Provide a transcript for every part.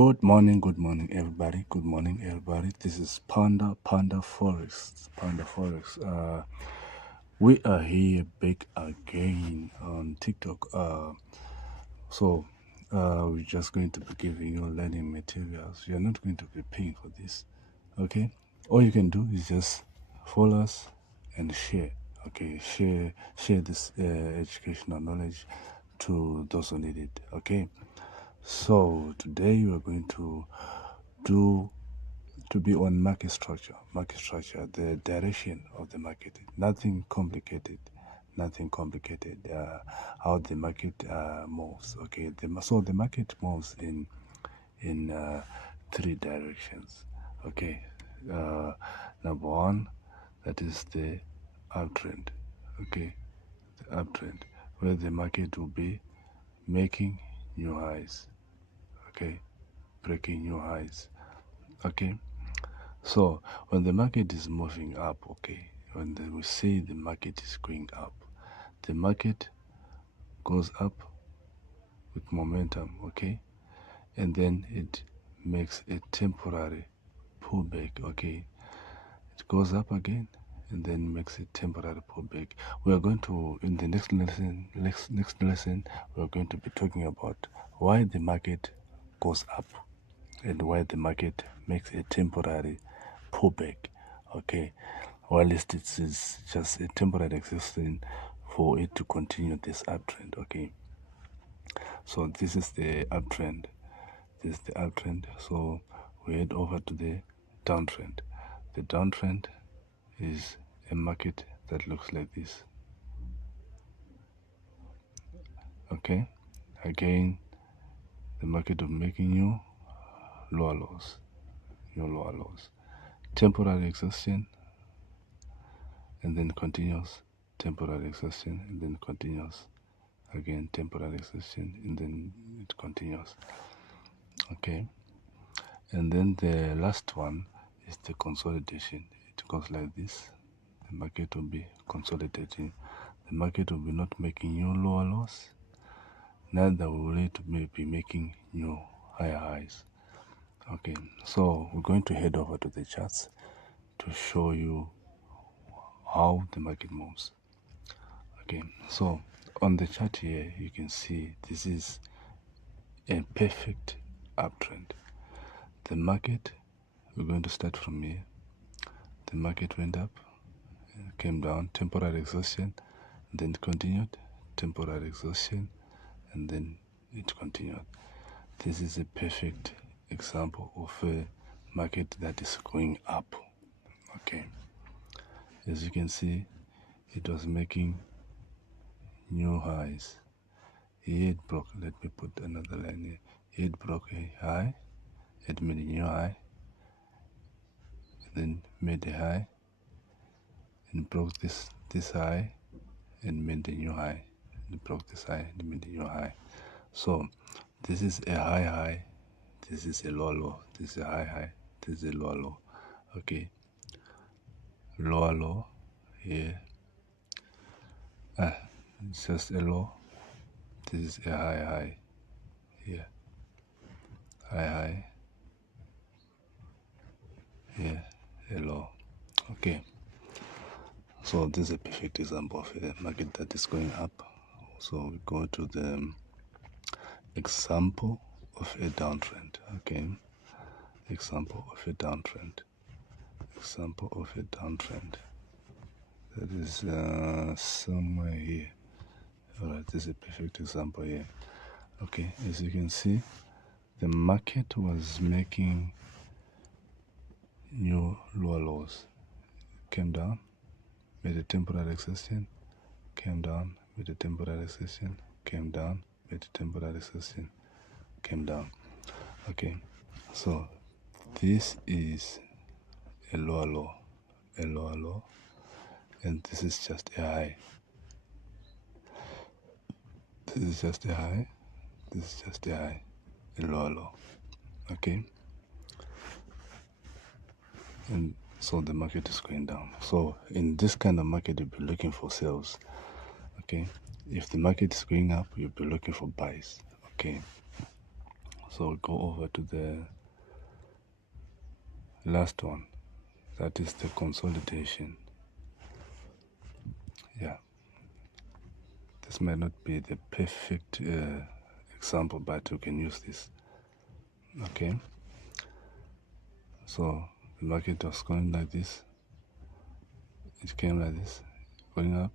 Good morning, everybody. Good morning, everybody. This is Panda Forex. Panda Forex. We are here back again on TikTok. We're just going to be giving you learning materials. You're not going to be paying for this. Okay? All you can do is just follow us and share. Okay, share this educational knowledge to those who need it. Okay. So today we are going to be on market structure, the direction of the market. Nothing complicated, how the market moves. Okay, so the market moves in three directions. Okay, number one, that is the uptrend. Okay, the uptrend where the market will be making new highs. Okay, breaking new highs. Okay, so when the market is moving up, okay, we say the market is going up, the market goes up with momentum, okay, and then it makes a temporary pullback. Okay, it goes up again and then makes a temporary pullback. We are going to, in the next lesson, we are going to be talking about why the market goes up and why the market makes a temporary pullback. Okay, while it is just a temporary existence for it to continue this uptrend. Okay, so this is the uptrend. So we head over to the downtrend. The downtrend is a market that looks like this. Okay, again, the market of making new lower lows, temporary exhaustion, and then continuous, temporary exhaustion, and then continuous, again temporary exhaustion, and then it continues. Okay, and then the last one is the consolidation. It goes like this. The market will be consolidating. The market will be not making new lower lows, neither will it be making new higher highs. Okay, so we're going to head over to the charts to show you how the market moves. Okay, so on the chart here you can see this is a perfect uptrend. The market, we're going to start from here. The market went up, came down, temporary exhaustion, then continued, temporary exhaustion, and then it continued. This is a perfect example of a market that is going up. Okay, as you can see, it was making new highs. Here it broke. Let me put another line here. Here it broke a high, it made a new high, then made a high, and broke this high, and made a new high. And broke this high, and made a new high. So this is a high, this is a low, this is a high, this is a low. Okay, low here. It's just a low. This is a high here. High here, a low. Okay, so this is a perfect example of a market that is going up. So we go to the example of a downtrend. Okay, example of a downtrend. That is somewhere here. Alright, this is a perfect example here. Okay, as you can see, the market was making new lower lows. Came down, made a temporary exhaustion, came down, made a temporary exhaustion, came down, made a temporary exhaustion, came down. Okay, so this is a lower low, and this is just a high. This is just a high, this is just a high, a lower low. Okay, and so the market is going down. So in this kind of market, you'll be looking for sales. Okay, if the market is going up, you'll be looking for buys. Okay, So we'll go over to the last one, that is the consolidation. Yeah, this might not be the perfect example, but you can use this. Okay, so the market was going like this, it came like this, going up,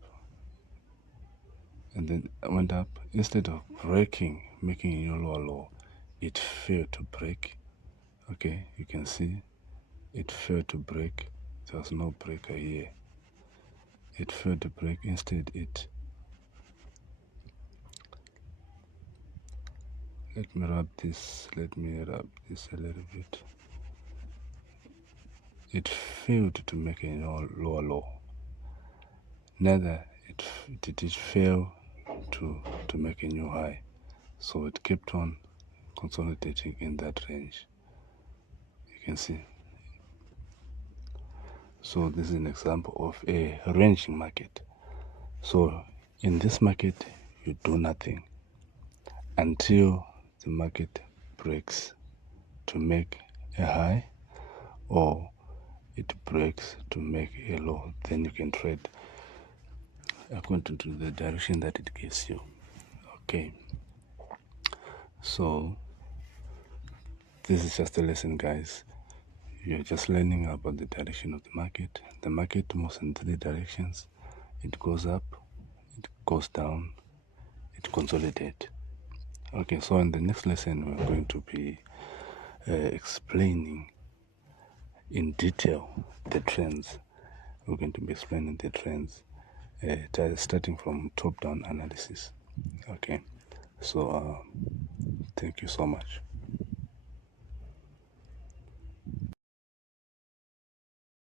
and then it went up. Instead of breaking, making a new lower low, it failed to break. Okay, you can see it failed to break. There was no breaker here. It failed to break. Instead, let me rub this a little bit. It failed to make a lower low. Neither did it fail to make a new high. So it kept on consolidating in that range. You can see. So this is an example of a ranging market. So in this market, you do nothing until the market breaks to make a high, or it breaks to make a low. Then you can trade according to the direction that it gives you. Okay, so this is just a lesson, guys. You're just learning about the direction of the market. The market moves in 3 directions. It goes up, it goes down, it consolidates. Okay, so in the next lesson we're going to be explaining in detail the trends. We're going to be explaining the trends starting from top-down analysis. Okay, so thank you so much.